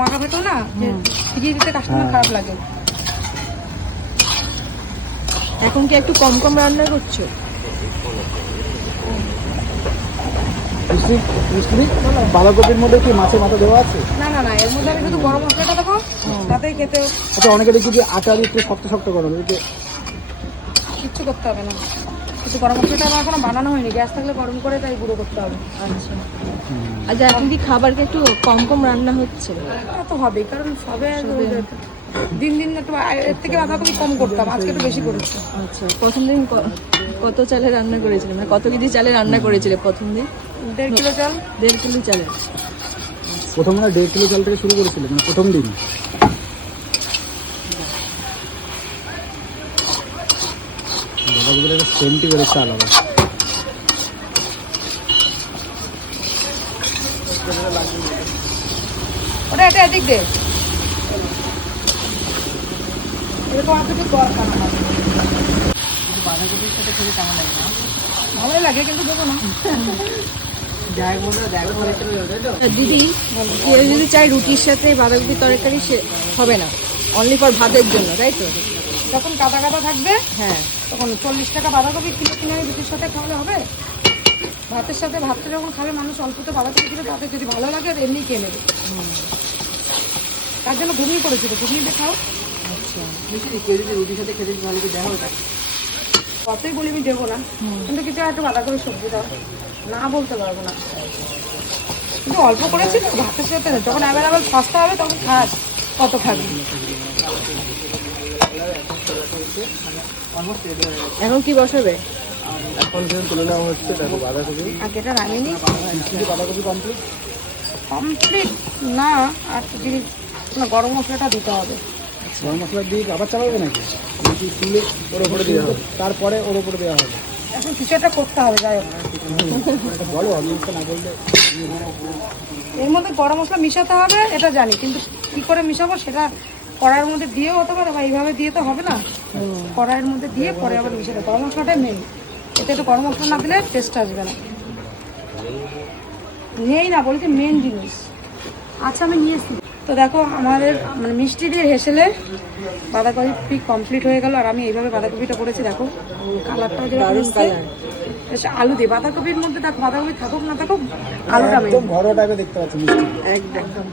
মাখা ফেটো না ফিরিয়ে দিতে কাস্টমার খারাপ লাগে। এখন কি একটু কম কম রান্না করছো? বাঁধাকপির মধ্যে কি মাছের মাথা দেওয়া আছে? না না না, এর মধ্যে আমি শুধু গরম মশলাটা দেবো, তাতেই খেতে। আচ্ছা, অনেকে দেখি যে আটা দিয়ে একটু শক্ত শক্ত করো, কিচ্ছু করতে হবে না, কিন্তু গরম মশলাটা আমার এখনো বানানো হয়নি, গ্যাস থাকলে গরম করে তাই গুঁড়ো করতে হবে। আচ্ছা আচ্ছা, এখন কি খাবারকে একটু কম কম রান্না হচ্ছে? তা তো হবেই, কারণ সবে দিন দিন একটু এর থেকে বাঁধাকপি কম করতাম, আজকে একটু বেশি করেছি। আচ্ছা, প্রথম দিন কত চালে রান্না করেছিলে, মানে কত কেজি চালে রান্না করেছিলে প্রথম দিন? 1.5 কিলো চাল। 1.5 কিলো চালে। প্রথম মানে 1.5 কিলো চাল থেকে শুরু করেছিল, মানে প্রথম দিন। বাঁধাকপির একটা সেন্টি করে চাল আবার। ওটা এটা এদিক দে, এরকম আর কিছু দরকার না। বাঁধাকপির সাথে খেতে কেমন লাগে? ভালোই লাগে, কিন্তু দেবো না। দিদি, কেউ যদি চাই রুটির সাথে বাঁধাকপির তরকারি, সে হবে না, অনলি ফর ভাতের জন্য, তাই তো? যখন কাদা কাদা থাকবে হ্যাঁ, তখন 40 টাকা বাঁধাকপি কিলো কিনে রুটির সাথে খাওয়ালে হবে। ভাতের সাথে ভাতটা যখন খাবে মানুষ, অল্পতে বাঁধাকপি কিলো, তাতে যদি ভালো লাগে আর এমনি খেয়ে নেবে। তার জন্য ঘুগনি করেছিল, ঘুগনিতে খাও। আচ্ছা, কেউ যদি রুটির সাথে খেতে ভালো করে দেওয়া হবে, কতই বলি আমি দেবো না, কিন্তু কিছু একটা বাঁধাকপি সবজি দাও, না বলতে পারবো না। কিন্তু অল্প করেছি তো, ভাতের সাথে না, যখন অ্যাভেলেবেল সস্তা হবে তখন খাস, কত খাবি। এখন কি বসাবে? এখন তুলে নেওয়া হচ্ছে, দেখো বাঁধাকপি। আর যেটা রাঁধেনি বাঁধাকপি কমপ্লিট কমপ্লিট না, আর জিনিস না, গরম মশলাটা দিতে হবে। গরম মশলা দিয়ে আবার চালাবে নাকি? তুলে ওর উপরে দেওয়া হবে, তারপরে ওর উপরে দেওয়া হবে। এখন কিছু একটা করতে হবে, যাই হোক। বলো, আমি না বললে। এর মধ্যে গরম মশলা মিশাতে হবে এটা জানি, কিন্তু কি করে মিশাবো সেটা কড়াইয়ের মধ্যে দিয়েও হতে পারে, বা এইভাবে দিয়ে তো হবে না। কড়াইয়ের মধ্যে দিয়ে পরে আবার মিশাতে, গরম মশলাটাই মেন। এতে একটু গরম মশলা না দিলে টেস্ট আসবে না। নেই না, বলছি মেন জিনিস। আচ্ছা, আমি নিয়েছি তো। দেখো আমাদের মানে মিষ্টি দিয়ে হেসেলে বাঁধাকপি কমপ্লিট হয়ে গেল। আর আমি এইভাবে বাঁধাকপিটা করেছি, দেখো কালারটাও যেরকম কালার। আলু দিয়ে বাঁধাকপির মধ্যে, দেখো বাঁধাকপি থাকুক না থাকুক, আলুটা মেন। একদম ঘরোয়া টাইপে দেখতে পাচ্ছি মিষ্টি। একদম